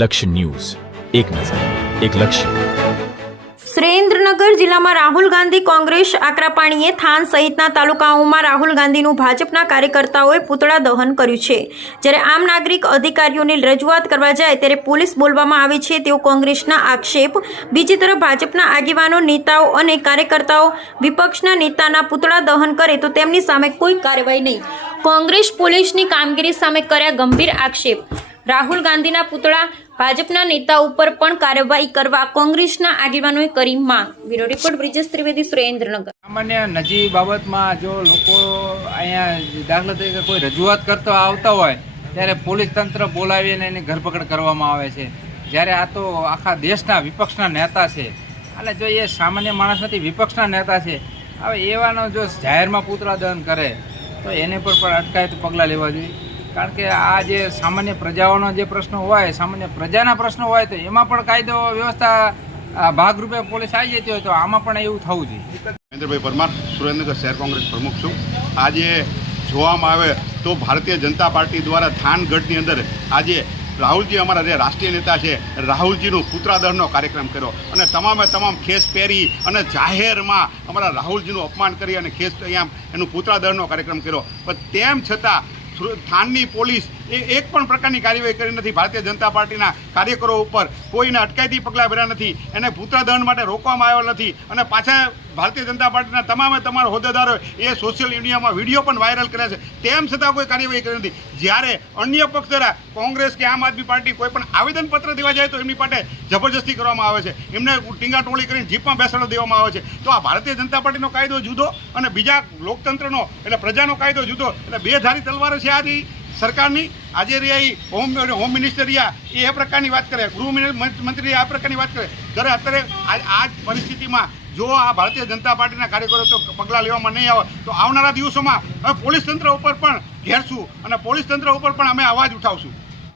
લક્ષ્ય ન્યૂઝ, એક નજર, એક લક્ષ્ય. સુરેન્દ્રનગર જિલ્લામાં રાહુલ ગાંધી કોંગ્રેસ આકરાપાણીએ થાન સહિતના તાલુકાઓમાં રાહુલ ગાંધીનું ભાજપના કાર્યકર્તાઓએ પૂતળા દહન કર્યું છે. જ્યારે આમ નાગરિક અધિકારીઓની રજૂઆત કરવા જાય ત્યારે પોલીસ બોલવામાં આવે છે તેવો કોંગ્રેસના આક્ષેપ. બીજી તરફ ભાજપના આગેવાનો, નેતાઓ અને કાર્યકર્તાઓ વિપક્ષના નેતાના પૂતળા દહન કરે તો તેમની સામે કોઈ કાર્યવાહી નહીં. કોંગ્રેસ પોલીસની કામગીરી સામે કર્યા ગંભીર આક્ષેપ. રાહુલ ગાંધીના પૂતળા ભાજપના નેતા ઉપર પણ કાર્યવાહી કરવા કોંગ્રેસના આગેવાનોએ કરી માંગ. Bureau report Brijesh Trivedi, Surendranagar. સામાન્ય નજી બાબતમાં જો લોકો અહીંયા દાખલા તરીકે કોઈ રજૂઆત કરતા આવતા હોય ત્યારે પોલીસ તંત્ર બોલાવીને એની ધરપકડ કરવામાં આવે છે. જ્યારે આ તો આખા દેશના વિપક્ષના નેતા છે અને જો એ સામાન્ય માણસ નથી, વિપક્ષના નેતા છે. હવે એવાનો જો જાહેરમાં પૂતળા દહન કરે તો એને પર પણ અટકાયત પગલાં લેવા જોઈએ. કારણ કે આ જે સામાન્ય પ્રજાઓનો જે પ્રશ્નો હોય, સામાન્ય પ્રજાના પ્રશ્નો હોય તો એમાં પણ કાયદો વ્યવસ્થા ભાગરૂપે પોલીસ આવી જતી હોય તો આમાં પણ એવું થવું જોઈએ. મહેન્દ્રભાઈ પરમાર, સુરેન્દ્રનગર શહેર કોંગ્રેસ પ્રમુખ છું. આજે જોવામાં આવે તો ભારતીય જનતા પાર્ટી દ્વારા થાનગઢની અંદર આજે રાહુલજી, અમારા જે રાષ્ટ્રીય નેતા છે, રાહુલજીનું પૂતળા દહનનો કાર્યક્રમ કર્યો અને તમામે તમામ ખેસ પહેરી અને જાહેરમાં અમારા રાહુલજીનું અપમાન કરી અને ખેસ અહીંયા એનું પૂતળા દહનનો કાર્યક્રમ કર્યો. પણ તેમ છતાં થાનની પોલીસ એક પણ પ્રકારની કાર્યવાહી કરી નથી. ભારતીય જનતા પાર્ટીના કાર્યકરો ઉપર કોઈને અટકાયતી પગલાં ભર્યા નથી, એને પૂતળા દહન માટે રોકવામાં આવ્યો નથી અને પાછા ભારતીય જનતા પાર્ટીના તમામ હોદ્દેદારો એ સોશિયલ મીડિયામાં વિડીયો પણ વાયરલ કર્યા છે. તેમ છતાં કોઈ કાર્યવાહી કરી નથી. જ્યારે અન્ય પક્ષ દ્વારા કોંગ્રેસ કે આમ આદમી પાર્ટી કોઈ પણ આવેદનપત્ર દેવા જાય તો એમની પાસે જબરજસ્તી કરવામાં આવે છે, એમને ટીંગાટોળી કરીને જીપમાં બેસાડી દેવામાં આવે છે. તો આ ભારતીય જનતા પાર્ટીનો કાયદો જુદો અને બીજા લોકતંત્રનો એટલે પ્રજાનો કાયદો જુદો. એટલે બે ધારી તલવારો છે આની સરકારની. આજે રહ્યા હોમ મિનિસ્ટર રહ્યા એ પ્રકારની વાત કરે, ગૃહમંત્રી આ પ્રકારની વાત કરે. ત્યારે અત્યારે આ જ પરિસ્થિતિમાં જો આ ભારતીય જનતા પાર્ટીના કાર્યકરો તો પગલાં લેવામાં નહીં આવે તો આવનારા દિવસોમાં હવે પોલીસ તંત્ર ઉપર પણ ઘેરશું અને પોલીસ તંત્ર ઉપર પણ અમે અવાજ ઉઠાવશું.